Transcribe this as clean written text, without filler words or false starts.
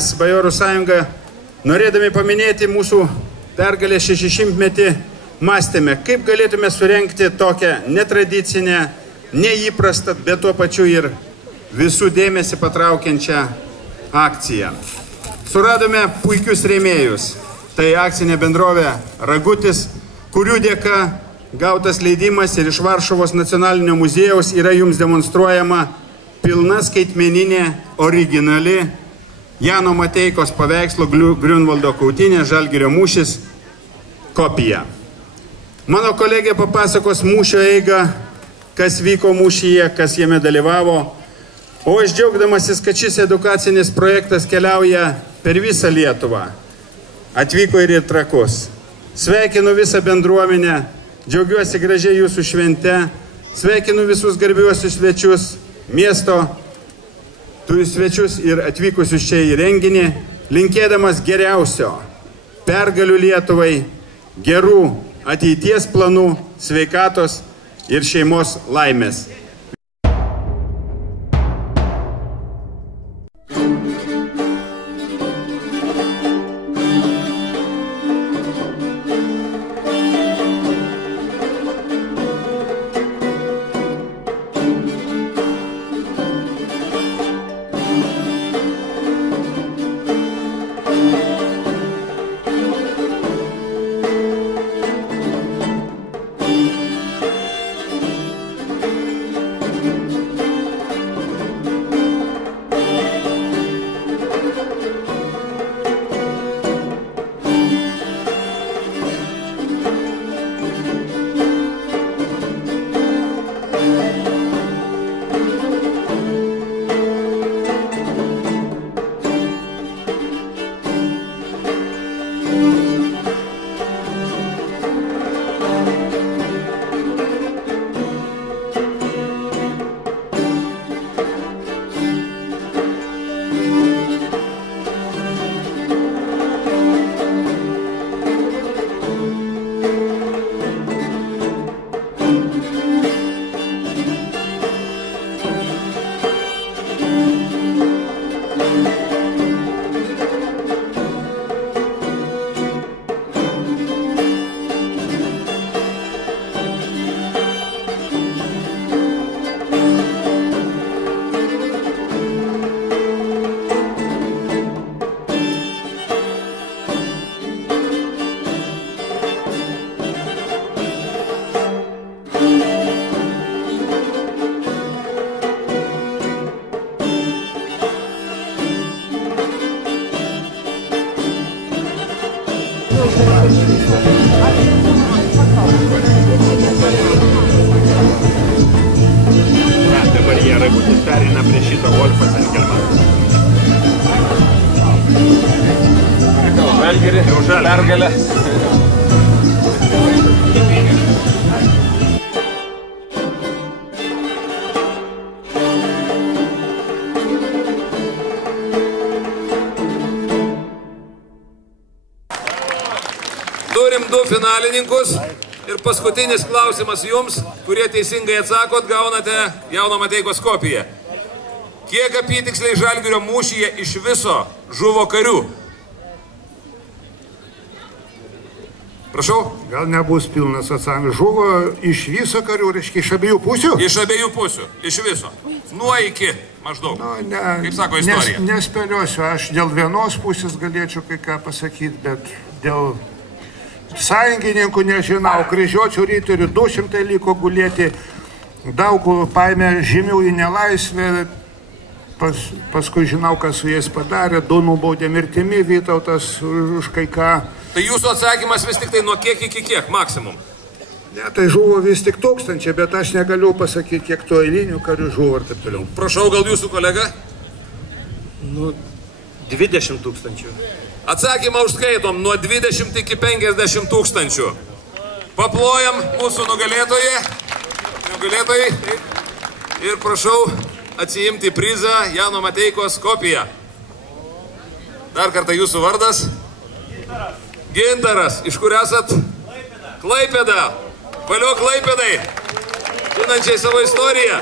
mes, Bajorų sąjunga, norėdami paminėti mūsų pergalės 60-metį, mąstėme, kaip galėtume surenkti tokią netradicinę, neįprastą, bet tuo pačiu ir visų dėmesį patraukiančią akciją. Suradome puikius rėmėjus. Tai akcinė bendrovė Ragutis, kurių dėka gautas leidimas ir iš Varšuvos nacionalinio muziejaus yra jums demonstruojama pilna skaitmeninė, originali Jano Mateikos paveikslo Griunvaldo kautynė Žalgirio mūšis kopija. Mano kolegė papasakos mūšio eigą, kas vyko mūšyje, kas jame dalyvavo, o aš džiaugdamasis, kad šis edukacinis projektas keliauja per visą Lietuvą, atvyko ir į Trakus. Sveikinu visą bendruomenę, džiaugiuosi gražiai jūsų švente, sveikinu visus garbiuosius svečius, miesto svečius ir atvykusius čia į renginį, linkėdamas geriausio pergalių Lietuvai, gerų ateities planų, sveikatos ir šeimos laimės. Dabar jie Ragutis perina prie šito Wolfas Engelmanas. Žalgirį, jau pergalę. Turim du finalininkus ir paskutinis klausimas jums, kurie teisingai atsakot, gaunate Jauno Mateikos kopiją. Kiek apytiksliai Žalgirio mūšyje iš viso žuvo karių? Prašau? Gal nebus pilnas atsakymas. Žuvo iš viso karių, reiškia iš abiejų pusių? Iš abiejų pusių, iš viso. Nuo iki maždaug. Kaip sako istorija? Nespėliosiu, aš dėl vienos pusės galėčiau kai ką pasakyti, bet dėl sąjungininkų nežinau. Kryžiuočių riterių 200 liko gulėti, daug paėmė žymių į nelaisvę, paskui žinau, kas su jais padarė, 2 nubaudė mirtimi, Vytautas už kai ką. Tai jūsų atsakymas vis tik tai nuo kiek iki kiek maksimum? Ne, tai žuvo vis tik 1000, bet aš negaliu pasakyti, kiek to eilinių karių žuvo ir taip toliau. Prašau, gal jūsų kolega? 20 000. Atsakymą užskaitom nuo 20 iki 50 000. Paplojam mūsų nugalėtojai. Ir prašau atsiimti prizą Jano Mateikos kopiją. Dar kartą jūsų vardas? Gintaras. Iš kur esat? Klaipėda. Valio Klaipėdai. Žinančiai savo istoriją.